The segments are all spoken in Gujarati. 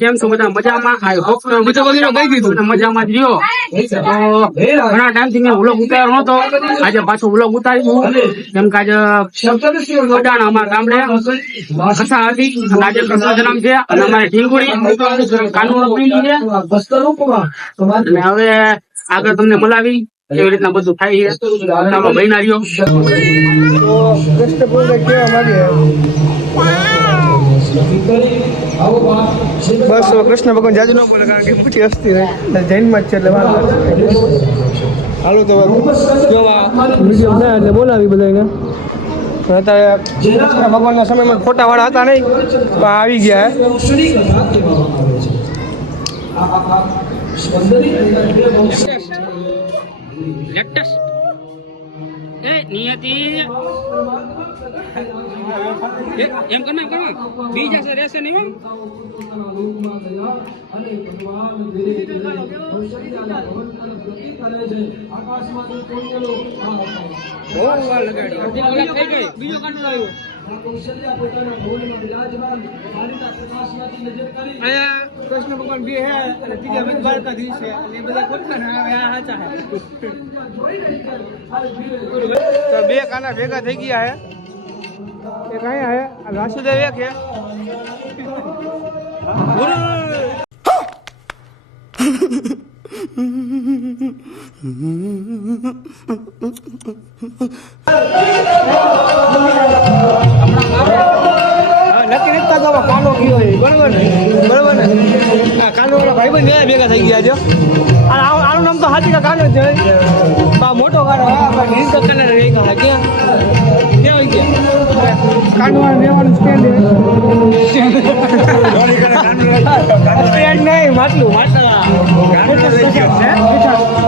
કેમ છો બધા મજામાં? મજામાં જ રહ્યો. ઘણા ટાઈમ થી મેં વ્લોગ ઉતાર્યો નતો, આજે પાછો વ્લોગ ઉતાર્યું. કેમ કે આજે અડાણા અમારા ગામડે કથા હતી અને આજે કૃષ્ણ જન્મ છે અને અમારે ઢીંગુડી કાનૂન છે. અને હવે આગળ તમને બોલાવી કેવી રીતના બધું થાય છે. ભાઈ ના રહ્યો બસ કૃષ્ણ ભગવાન જાજુ ન બોલે કારણ કે પછી હસ્તી રહે જૈનમાં જ છે એટલે વાત હાલો તો વિડીયો થાય એટલે બોલાવી બધાને. અત્યારે કૃષ્ણ ભગવાનના સમયમાં ફોટાવાળા હતા નહીં તો આવી ગયા નિયતિ એમ કરના બીજા રહેશે નહીં. બીજો કાંટો આવ્યો કૃષ્ણ ભગવાન બે હે અને ત્રીજા દ્વારકાધીશ છે અને બધા ખોટા સાચા તો બે કાના ભેગા થઈ ગયા હે. એક અહીંયા હે વાસુદેવ એક હે. નક્કી રીતના તો કાનો ગયો બરોબર ને કાનો વાળા ભાઈ બંધ ભેગા થઈ ગયા છો. આનું નામ તો હાથી કાનો છે. મોટો કાનો ક્યાં કાનો રહેવાનું સ્ટેન્ડ નહીં માટલું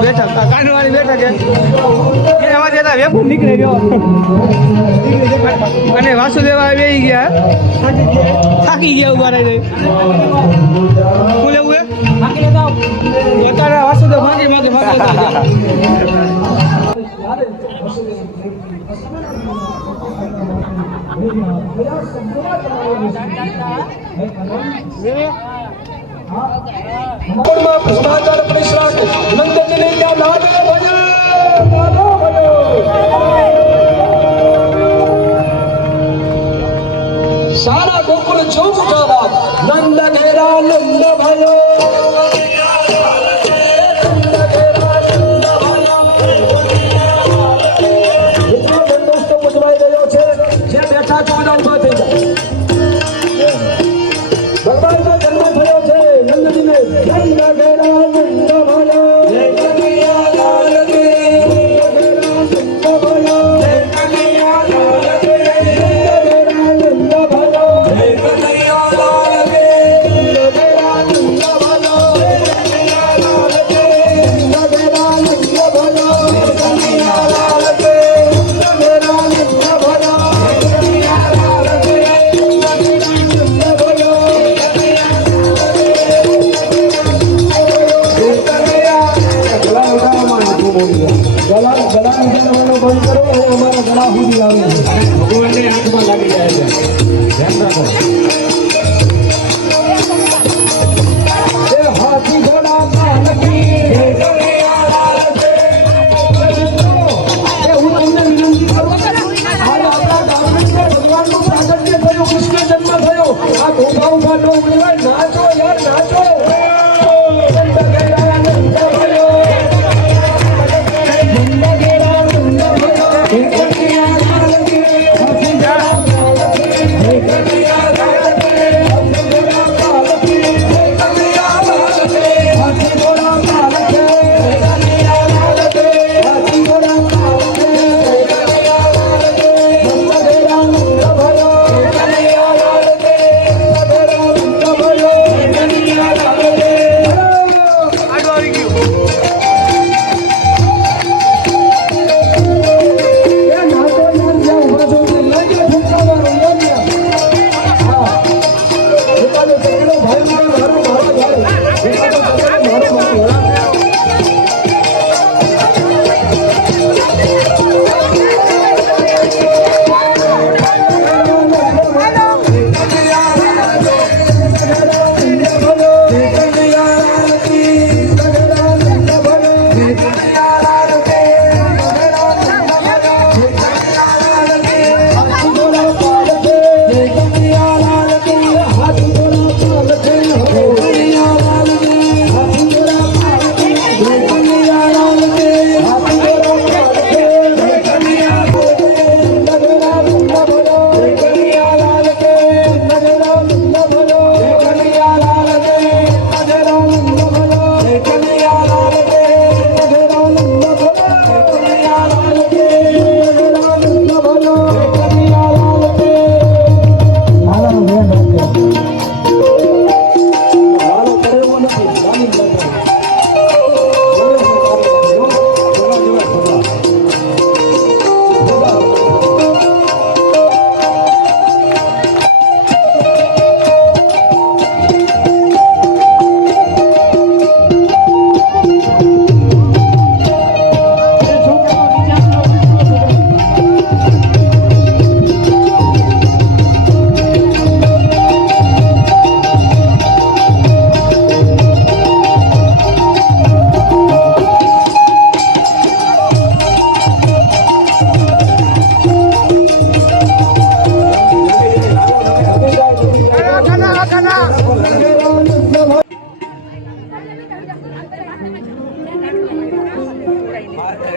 બેઠા કાનો વાળી બેઠા છે એમાં જતા વેપુર નીકળે ગયો અને વાસુદેવા બેસી ગયા થાકી ગયા ઉભા રહી શું લેવું અત્યારે વાસુદેવ માગે સારા ગોકુળ ચૂપ જવાબ નંદ ઘેરા નંદ ભયો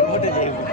મોટે જાય